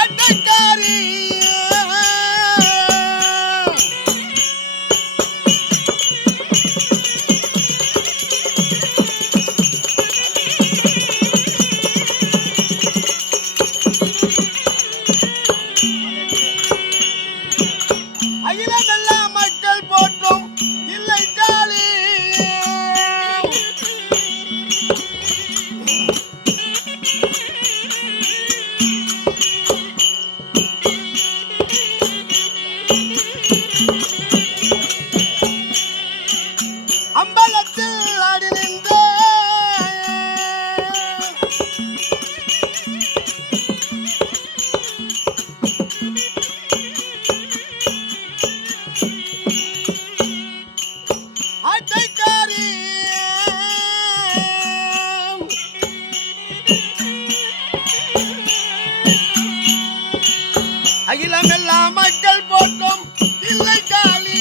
அட்டைக்காரி மக்கள் போட்டும். இல்லை காலி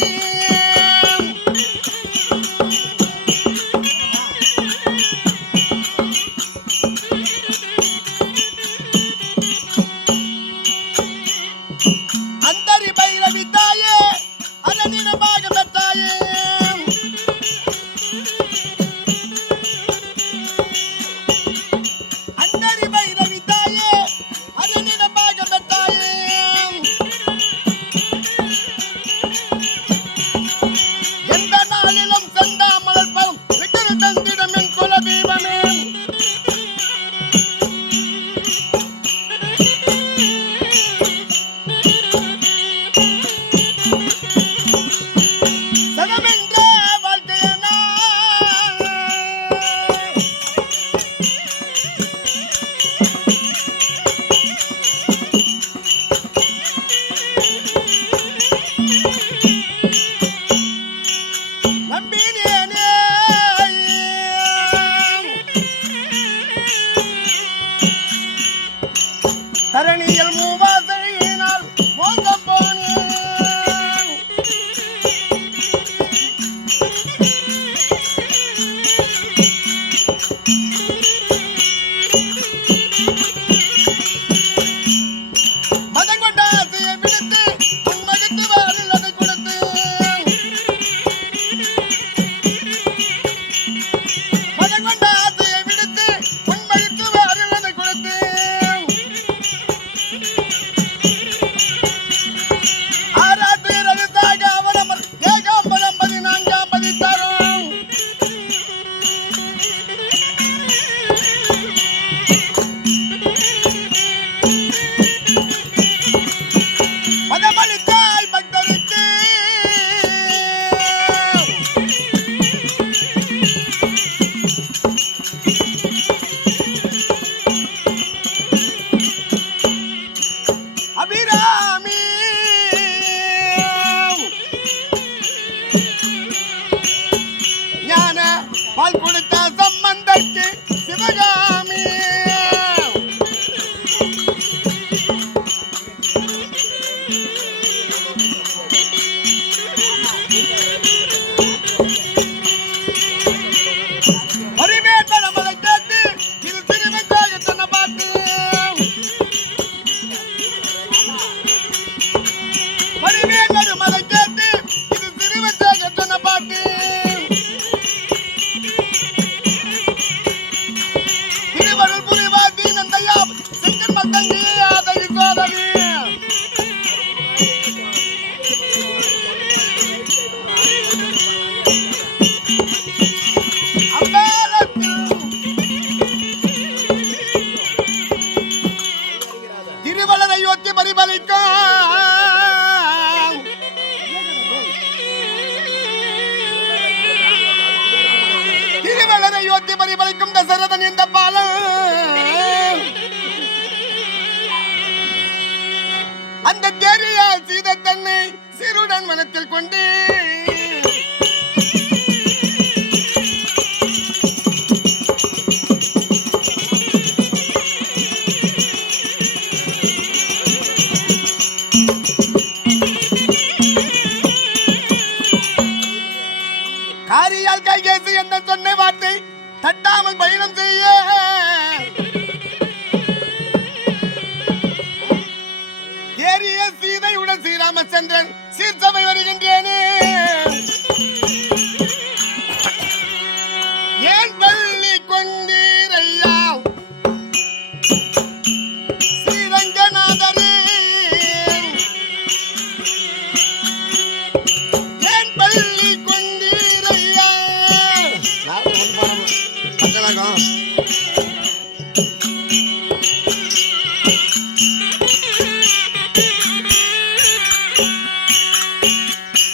பரிபலிக்கும் தசரதன் இந்த பாலம் அந்த தேரியா சீத தன்னை சிறுடன் மனத்தில் கொண்டு. காரியால் கையேசு என்ன சொன்ன வார்த்தை தட்டாமல் பயணம் செய்ய. ஏறிய சீதையுடன் ஸ்ரீராமச்சந்திரன் கொண்டீரையா